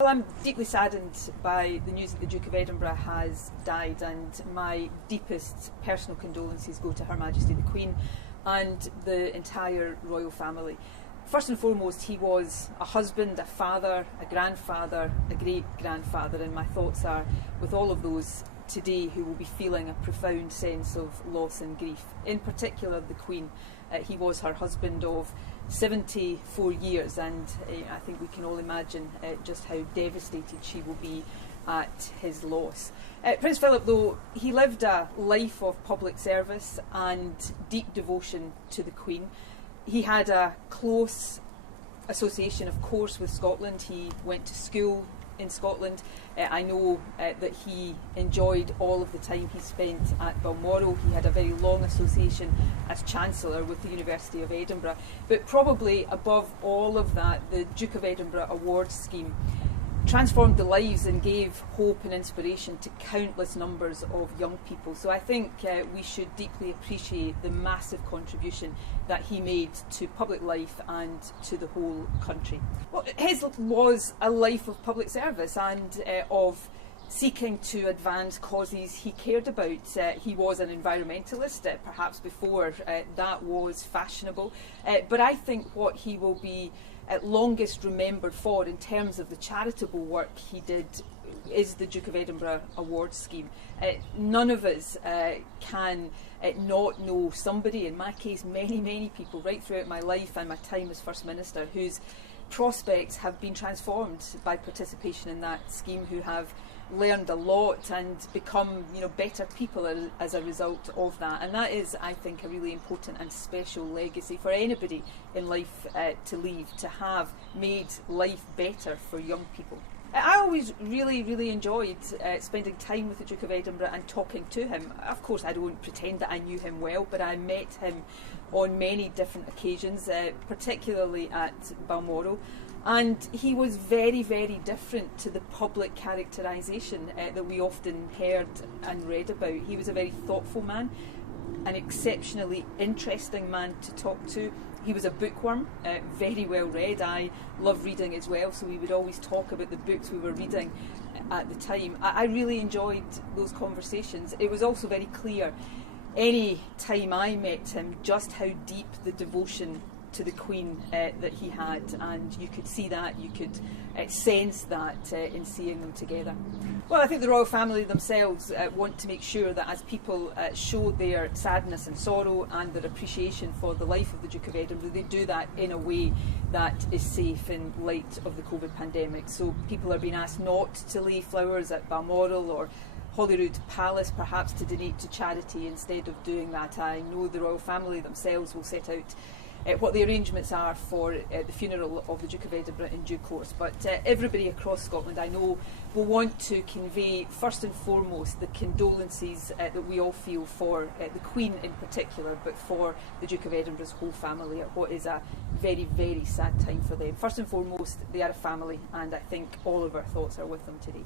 Well, I'm deeply saddened by the news that the Duke of Edinburgh has died, and my deepest personal condolences go to Her Majesty the Queen and the entire royal family. First and foremost, he was a husband, a father, a grandfather, a great-grandfather, and my thoughts are with all of those today who will be feeling a profound sense of loss and grief. In particular, the Queen. He was her husband of 74 years, and I think we can all imagine just how devastated she will be at his loss. Prince Philip, though, he lived a life of public service and deep devotion to the Queen. He had a close association, of course, with Scotland. He went to school in Scotland. I know that he enjoyed all of the time he spent at Balmoral. He had a very long association as Chancellor with the University of Edinburgh. But probably above all of that, the Duke of Edinburgh Awards scheme transformed the lives and gave hope and inspiration to countless numbers of young people. So I think we should deeply appreciate the massive contribution that he made to public life and to the whole country. Well, his was a life of public service and of seeking to advance causes he cared about. He was an environmentalist, perhaps before that was fashionable, but I think what he will be longest remembered for in terms of the charitable work he did is the Duke of Edinburgh Awards scheme. None of us can not know somebody, in my case many people, right throughout my life and my time as First Minister, whose prospects have been transformed by participation in that scheme, who have learned a lot and become, better people as a result of that. And that is, I think, a really important and special legacy for anybody in life to leave, to have made life better for young people. I always really enjoyed spending time with the Duke of Edinburgh and talking to him. Of course, I don't pretend that I knew him well, but I met him on many different occasions, particularly at Balmoral. And he was very different to the public characterisation that we often heard and read about. He was a very thoughtful man, an exceptionally interesting man to talk to. He was a bookworm, very well read. I love reading as well, so we would always talk about the books we were reading at the time. I really enjoyed those conversations. It was also very clear any time I met him just how deep the devotion to the Queen that he had, and you could see that, you could sense that in seeing them together. Well, I think the royal family themselves want to make sure that as people show their sadness and sorrow and their appreciation for the life of the Duke of Edinburgh, they do that in a way that is safe in light of the COVID pandemic. So people are being asked not to lay flowers at Balmoral or Holyrood Palace, perhaps to donate to charity instead of doing that. I know the royal family themselves will set out what the arrangements are for the funeral of the Duke of Edinburgh in due course. But everybody across Scotland, I know, will want to convey first and foremost the condolences that we all feel for the Queen in particular, but for the Duke of Edinburgh's whole family at what is a very sad time for them. First and foremost, they are a family, and I think all of our thoughts are with them today.